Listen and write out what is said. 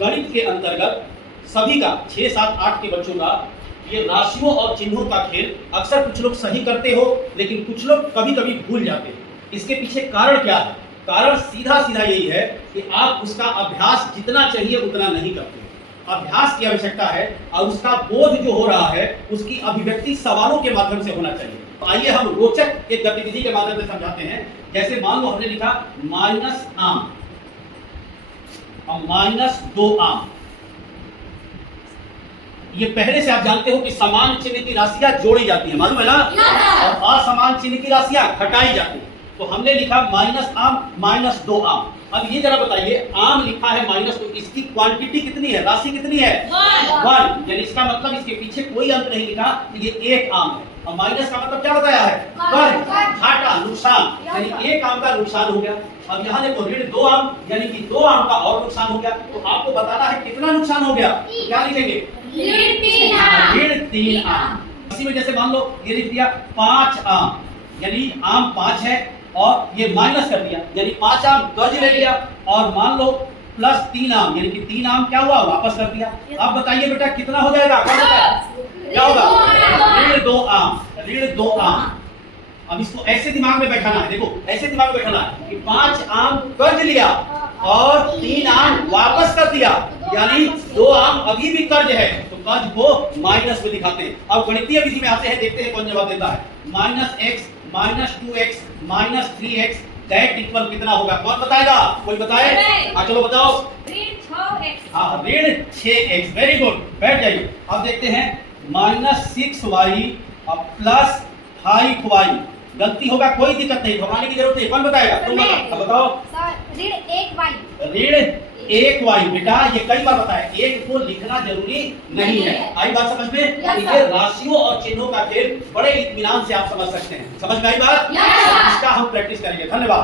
गणित के अंतर्गत सभी का 6, 7, 8 के बच्चों का ये राशियों और चिन्हों का खेल अक्सर कुछ लोग सही करते हो, लेकिन कुछ लोग कभी कभी भूल जाते हैं। इसके पीछे कारण क्या है? कारण सीधा सीधा यही है कि आप उसका अभ्यास जितना चाहिए उतना नहीं करते। अभ्यास की आवश्यकता है और उसका बोध जो हो रहा है उसकी अभिव्यक्ति सवालों के माध्यम से होना चाहिए। तो आइए हम रोचक एक गतिविधि के माध्यम से समझाते हैं। जैसे मान लो हमने लिखा माइनस आम और -2 आम। ये पहले से आप जानते हो कि समान चिन्ह की राशियां जोड़ी जाती है, मालूम है ना? और असमान चिन्ह की राशियां घटाई जाती है। तो हमने लिखा माइनस आम -2 आम। अब ये जरा बताइए, आम लिखा है माइनस, तो इसकी क्वांटिटी कितनी है, राशि कितनी है? 1। यानी इसका मतलब इसके पीछे कोई अंक नहीं लिखा, तो ये 1 आम है। और माइनस का मतलब क्या बताया है? घाटा, नुकसान, यानी 1 आम का नुकसान हो गया। अब यहाँ देखो -2 आम, यानी कि 2 आम का और नुकसान हो गया। तो आपको बताना है कितना नुकसान हो गया, तो क्या लिखेंगे? ऋण 3 आम। इसी में जैसे मान लो ये लिख दिया 5 आम, यानी आम 5 है और ये माइनस कर दिया, यानी 5 आम कर्ज ले लिया, और मान लो प्लस 3 आम, यानी कि 3 आम क्या हुआ, वापस कर दिया। अब बताइए बेटा कितना हो जाएगा, क्या होगा? ऋण 2 आम। अब इसको ऐसे दिमाग में बैठाना है, देखो ऐसे दिमाग में बैठाना है कि 5 आम कर्ज लिया और 3 आम वापस कर दिया, यानी 2 आम अभी भी कर्ज है, तो कर्ज को माइनस में दिखाते हैं। अब गणितीय विधि में आते हैं, देखते हैं कौन जवाब देता है। -x -2x -3x that equal कितना होगा? कौन बताएगा? कोई बताए? हाँ चलो बताओ। ऋण 6x। हाँ ऋण 6x, वेरी गुड, बैठ जाइए। अब देखते हैं -6y और +5y। गलती होगा कोई दिक्कत नहीं, घबराने की जरूरत नहीं। कौन बताएगा? तुम बताओ। ऋण 1y। ऋण 1y। बेटा ये कई बार बताया, 1 को लिखना जरूरी नहीं है। आई बात समझ में? ये राशियों और चिन्हों का खेल बड़े इत्मीनान से आप समझ सकते हैं। समझ में आई बात? इसका हम प्रैक्टिस करेंगे। धन्यवाद।